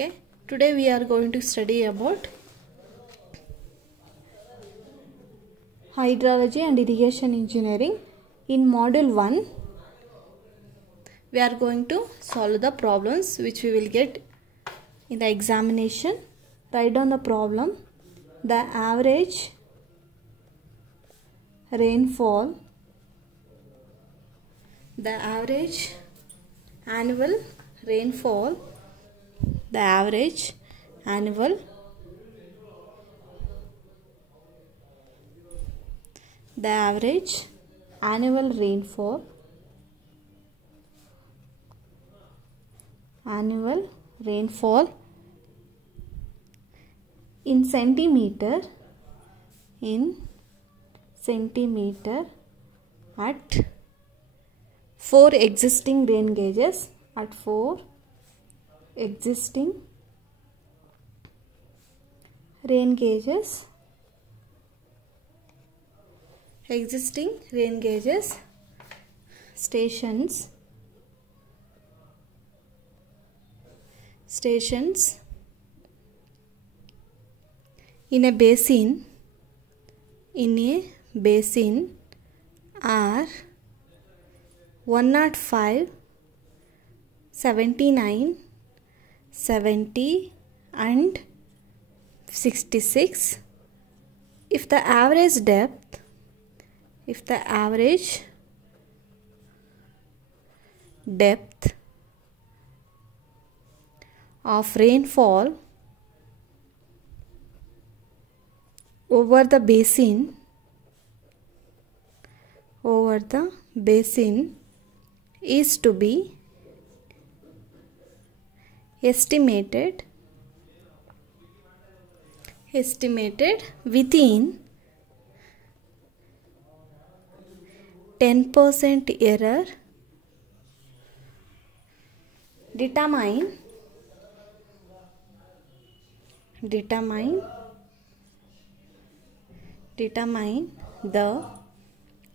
Okay, today we are going to study about hydrology and irrigation engineering. In module 1 we are going to solve the problems which we will get in the examination. Write down the problem. The average rainfall, the average annual rainfall, the average annual rainfall, in centimeter at 4 existing rain gauges, at 4 existing rain gauges, stations in a basin are 105, 79, 70 and 66. If the average depth of rainfall over the basin is to be estimated within 10% error, determine the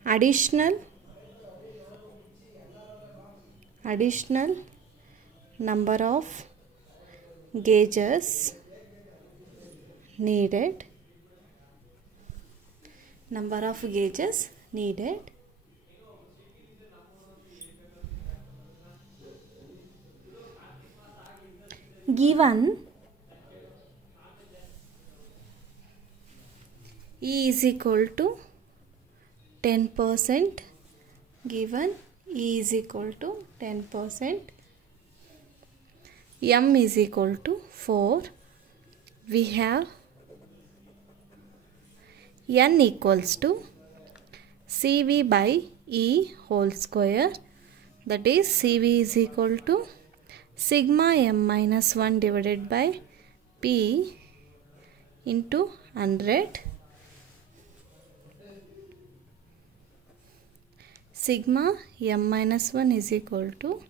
additional number of gauges needed. Given E is equal to 10%, M is equal to 4, we have N equals to CV by E whole square, that is CV is equal to sigma M minus 1 divided by P into 100. Sigma M minus 1 is equal to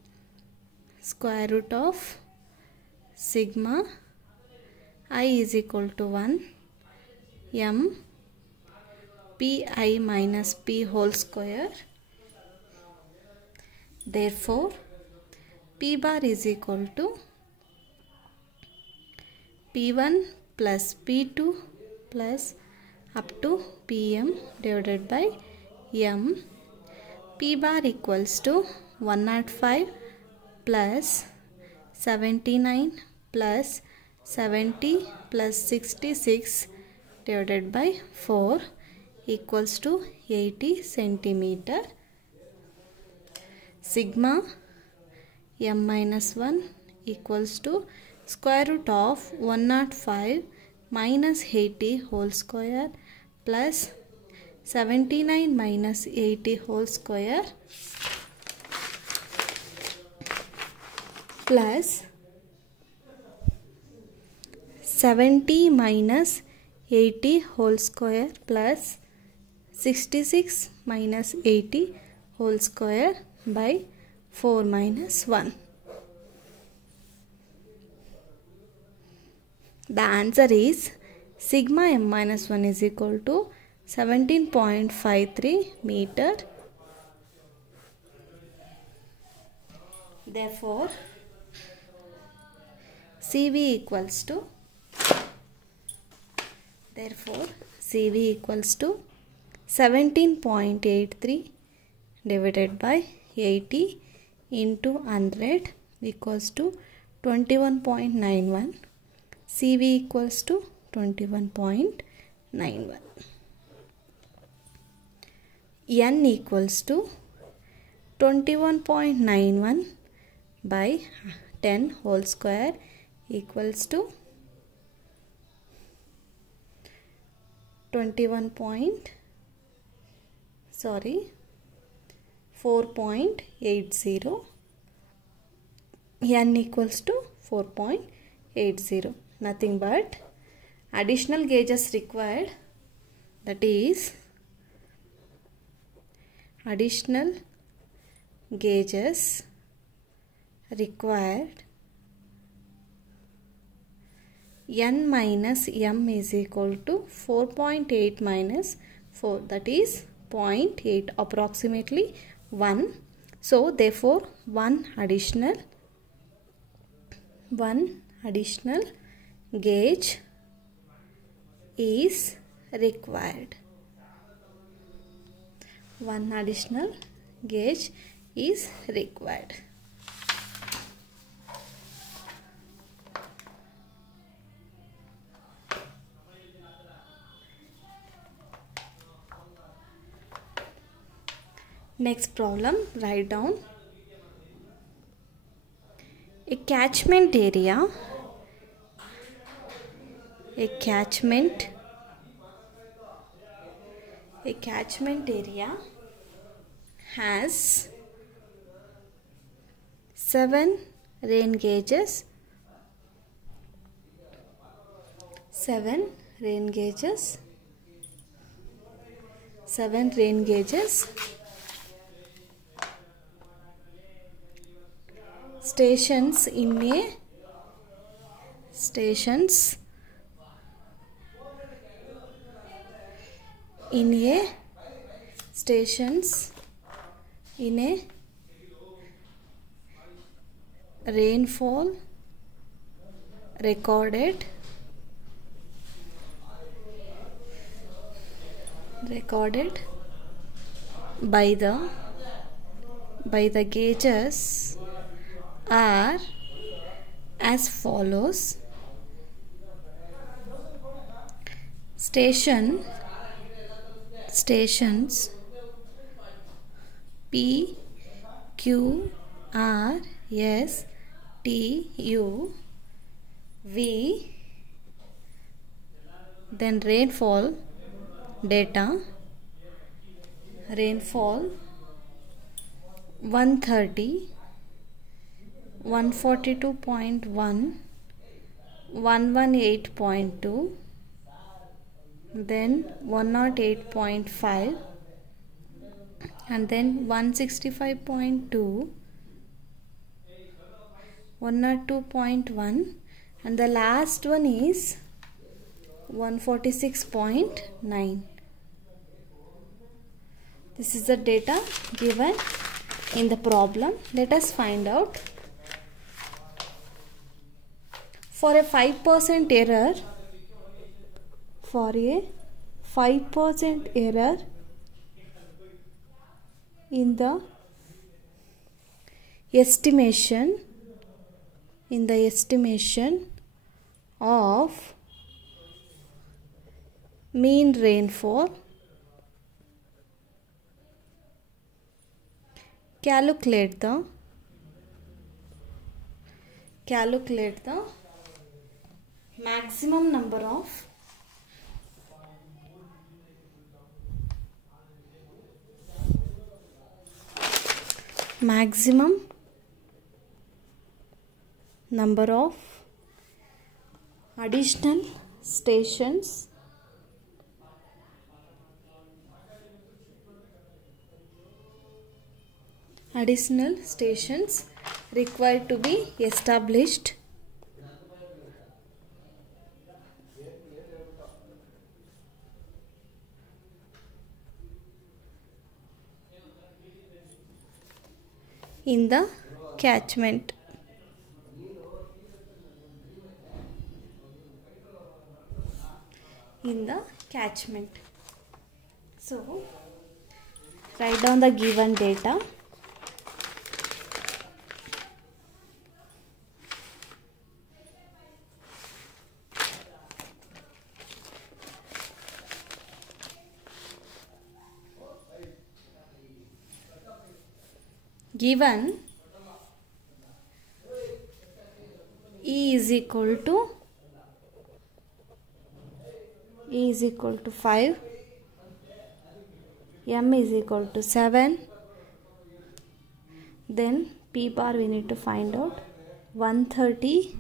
square root of sigma I is equal to 1 M Pi minus P whole square. Therefore, P bar is equal to P1 plus P2 plus up to Pm divided by M. P bar equals to 105 plus 79 plus 70 plus 66 divided by 4 equals to 80 centimeter. Sigma M minus 1 equals to square root of 105 minus 80 whole square plus 79 minus 80 whole square plus 70 minus 80 whole square plus 66 minus 80 whole square by 4 minus 1. The answer is sigma M minus 1 is equal to 17.53 meter. Therefore, CV equals to, therefore CV equals to 17.83 divided by 80 into 100 equals to 21.91. CV equals to 21.91. N equals to 21.91 by 10 whole square equals to 4.80. N equals to 4.80. Nothing but additional gauges required, that is additional gauges required n minus m is equal to 4.8 minus 4, that is 0.8, approximately 1. So therefore one additional gauge is required. One additional gauge is required. Next problem, write down a catchment area has 7 rain gauges. 7 rain gauges. Stations in a rainfall recorded by the gauges are as follows. Stations P, Q, R, S, T, U, V. Then rainfall data. Rainfall 130, 142.1, 118.2, then 108.5, and then 165.2, 102.1, and the last one is 146.9. This is the data given in the problem. Let us find out. For a 5% error, in the estimation of mean rainfall, calculate the maximum number of additional stations required to be established in the catchment in the catchment. So write down the given data. Given E is equal to 5, M is equal to 7, then P bar we need to find out. 130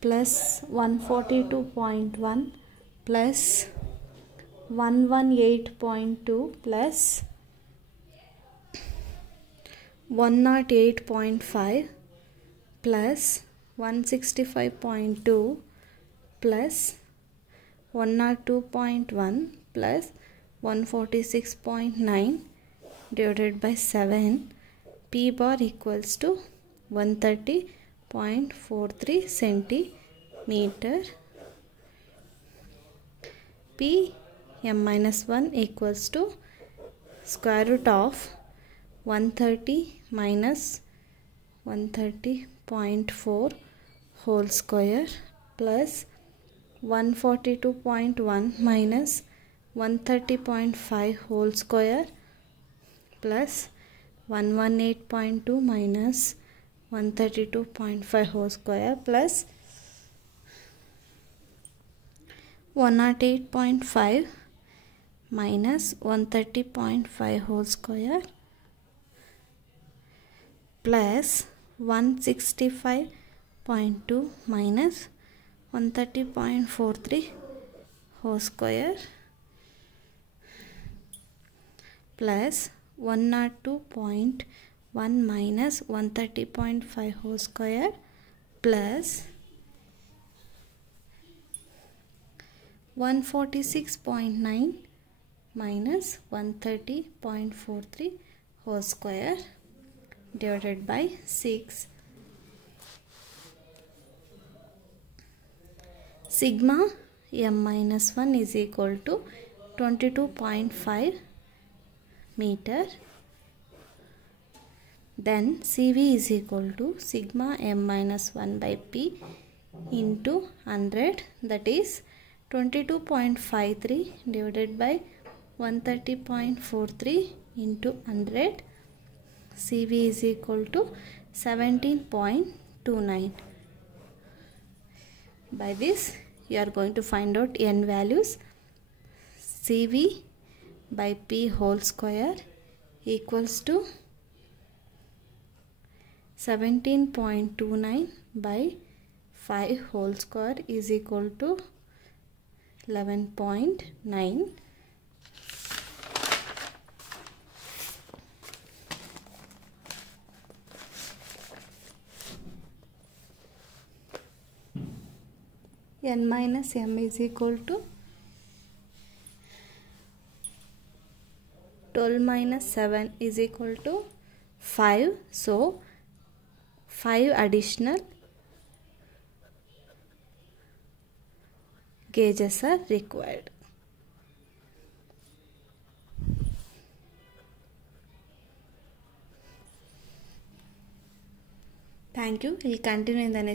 plus 142.1 plus 118.2 plus 108.5 plus 165.2 plus 102.1 plus 146.9 divided by 7. P bar equals to 130.43 centimeter. P m minus 1 equals to square root of 130 minus 130.4 whole square plus 142.1 minus 130.5 whole square plus 118.2 minus 132.5 whole square plus 108.5 minus 130.5 whole square plus 165.2 minus 130.43 whole square plus 102.1 minus 130.5 whole square plus 146.9 minus 130.43 whole square divided by 6. Sigma m minus 1 is equal to 22.5 meter. Then CV is equal to sigma m minus 1 by P into 100, that is 22.53 divided by 130.43 into 100. CV is equal to 17.29. By this you are going to find out n values. CV by P whole square equals to 17.29 by 5 whole square is equal to 11.9. N minus m is equal to 12 minus 7 is equal to 5. So 5 additional gauges are required. Thank you. We will continue in the next